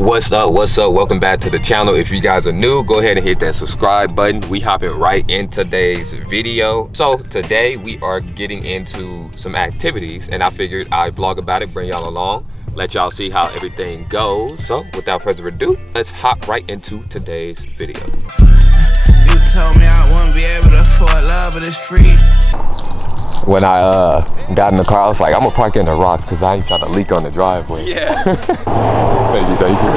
What's up, welcome back to the channel. If you guys are new, go ahead and hit that subscribe button. We hopping right in today's video. So today we are getting into some activities, and I figured I'd vlog about it, bring y'all along, let y'all see how everything goes. So without further ado, let's hop right into today's video. You told me I wouldn't be able to afford love, but it's free. When I got in the car, I was like, I'm gonna park in the rocks because I ain't trying to leak on the driveway. Yeah. Thank you.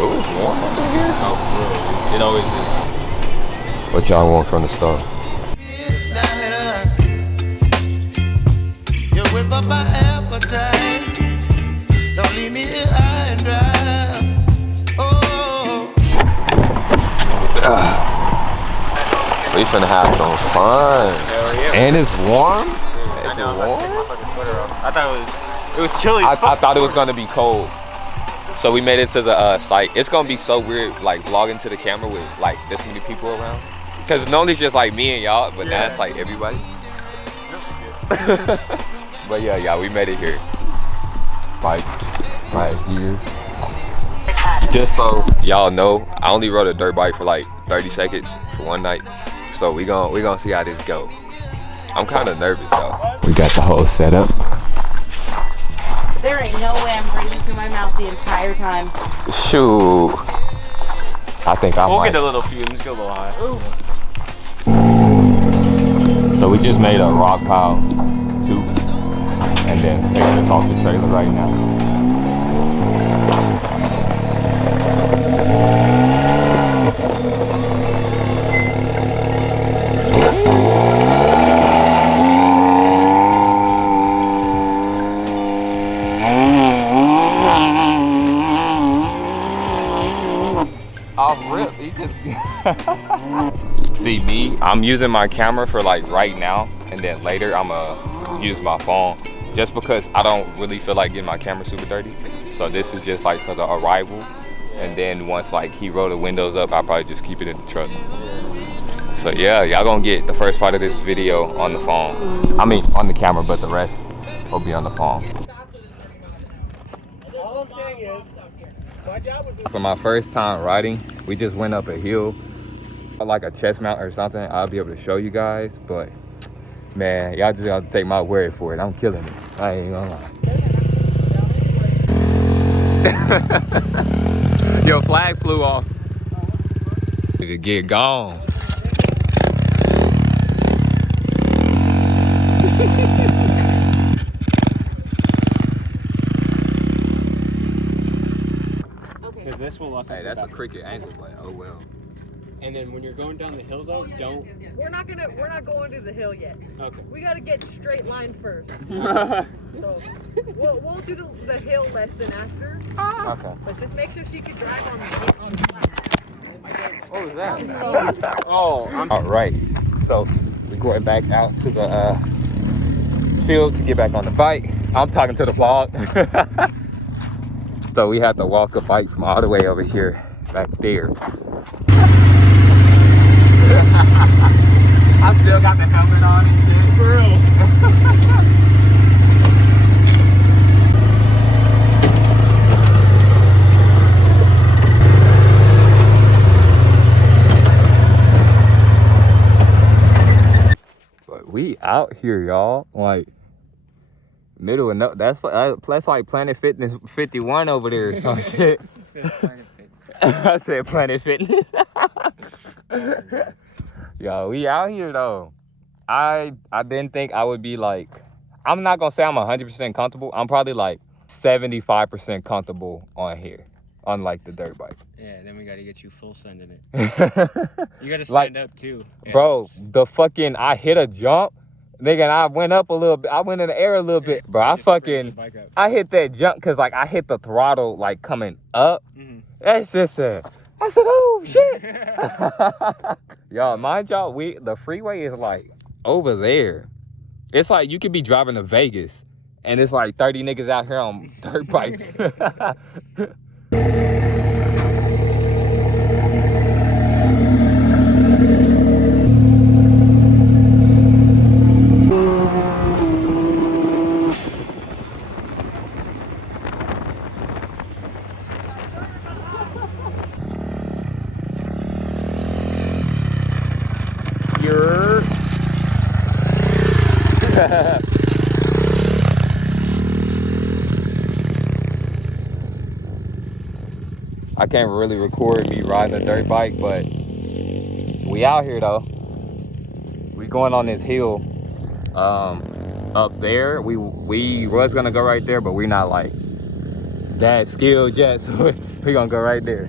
Oh, it's warm up in here. Oh, bro. It always is. What y'all want from the store? You whip up my appetite. Don't leave me here high and dry. Oh. We finna have some fun. Hell yeah. And it's warm? I know, I'm about to take my fucking sweater off. I thought it was chilly. I thought it was gonna be cold. So we made it to the site. It's gonna be so weird, like vlogging to the camera with like this many people around. Cause normally it's just like me and y'all, but now it's like everybody. But yeah, we made it here. Like right here. Just so y'all know, I only rode a dirt bike for like 30 seconds for one night. So we gonna see how this goes. I'm kind of nervous though. We got the whole setup. There ain't no way I'm breathing through my mouth the entire time. Shoot. I think I We'll might. get a little fumes, get a little high. Ooh. So we just made a rock pile too, and then taking this off the trailer right now. Off rip, he just see me, I'm using my camera for like right now, and then later I'm gonna use my phone just because I don't really feel like getting my camera super dirty. So this is just like for the arrival, and then once like he roll the windows up, I'll probably just keep it in the truck. So yeah, y'all gonna get the first part of this video on the phone. I mean on the camera, but the rest will be on the phone. All I'm saying is, my job was For my first time riding, we just went up a hill, like a chest mount or something. I'll be able to show you guys, but man, y'all just have to take my word for it. I'm killing it. I ain't gonna lie. Your flag flew off. It get gone. Because this will look like Hey, that's a cricket angle, but oh well. And then when you're going down the hill though, don't. We're not going to the hill yet. Okay. We gotta get straight line first. So we'll do the hill lesson after. Okay. But just make sure she can drive on the flat. What was that? Oh, All right. So we're going back out to the field to get back on the bike. I'm talking to the vlog. So we have to walk a bike from all the way over here back there. I still got the helmet on and shit. for real. But we out here, y'all. Like middle of no. That's like Planet Fitness 51 over there or some shit. I said Planet Fitness. Yo, we out here though. I didn't think I would be like, I'm not gonna say I'm 100% comfortable. I'm probably like 75% comfortable on here, on like the dirt bike. Yeah, then we gotta get you full sending it. Bro, You gotta stand up too. Yeah. the fucking, I hit a jump, nigga, and I went up a little bit. I went in the air a little bit. Bro, I Just raise the fucking, bike up. I hit that jump because like I hit the throttle like coming up. Mhm. That's just I said, oh shit. Y'all, mind y'all, the freeway is like over there. It's like you could be driving to Vegas and it's like 30 niggas out here on dirt bikes. I can't really record me riding a dirt bike, but we out here though. We going on this hill up there. We was gonna go right there, but we're not like that skilled yet, so we're gonna go right there.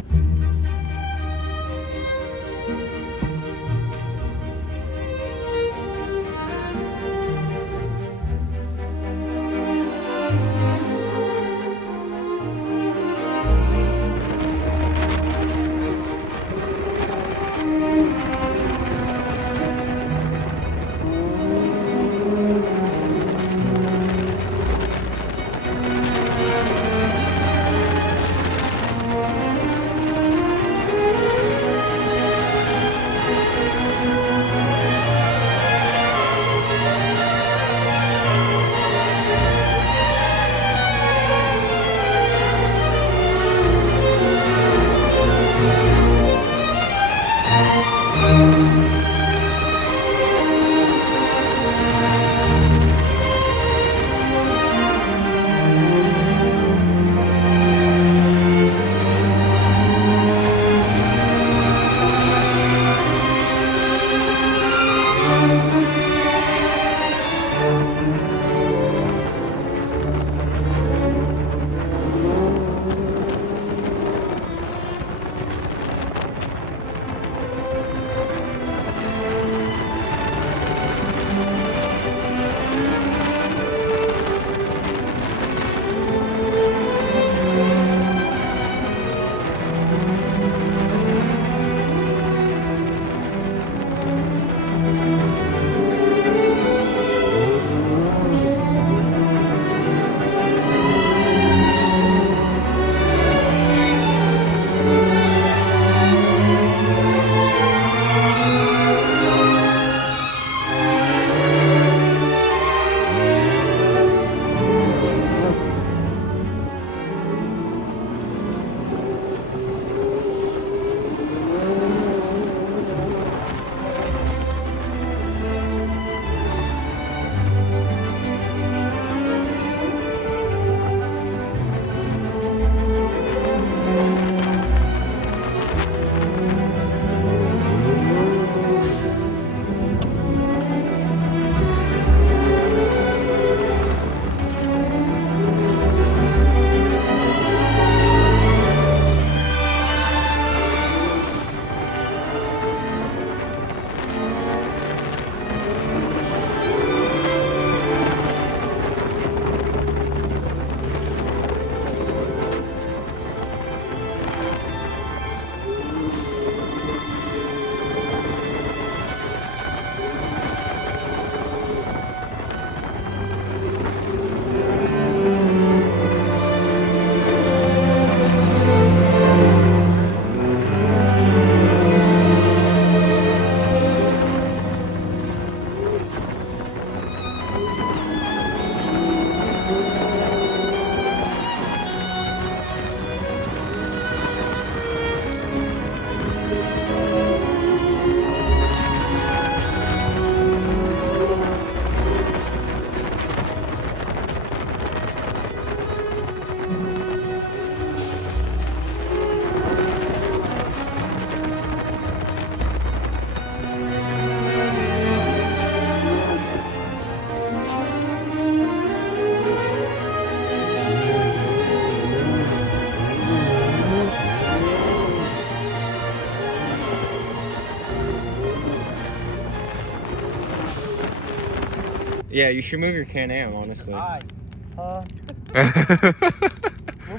Yeah, you should move your Can-Am, honestly. Move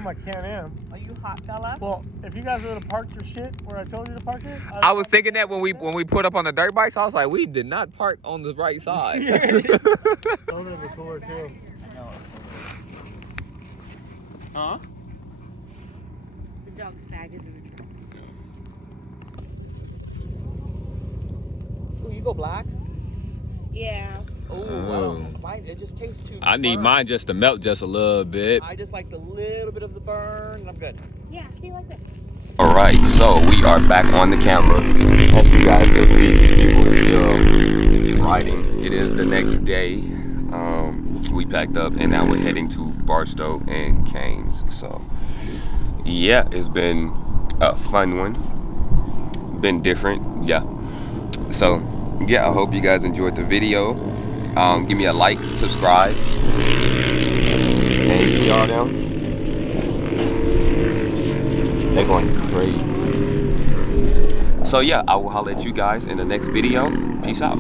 my Can-Am. Are you hot, fella? Well, if you guys would have parked your shit where I told you to park it, I was thinking that when we put up on the dirt bikes, I was like, we did not park on the right side. Those would be cooler too. Huh? The dog's bag is in the truck. Ooh, you go black? Yeah. Oh, mine, it just tastes too I need burnt. mine just to melt just a little bit. I just like the little bit of the burn, and I'm good. Yeah, see, like this. All right, so we are back on the camera. As you guys can see, people are still riding. It is the next day. we packed up and now we're heading to Barstow and Canes. So yeah, it's been a fun one, been different, yeah. So yeah, I hope you guys enjoyed the video. Give me a like, subscribe, and you see all them, they're going crazy. So yeah, I will holler at you guys in the next video. Peace out.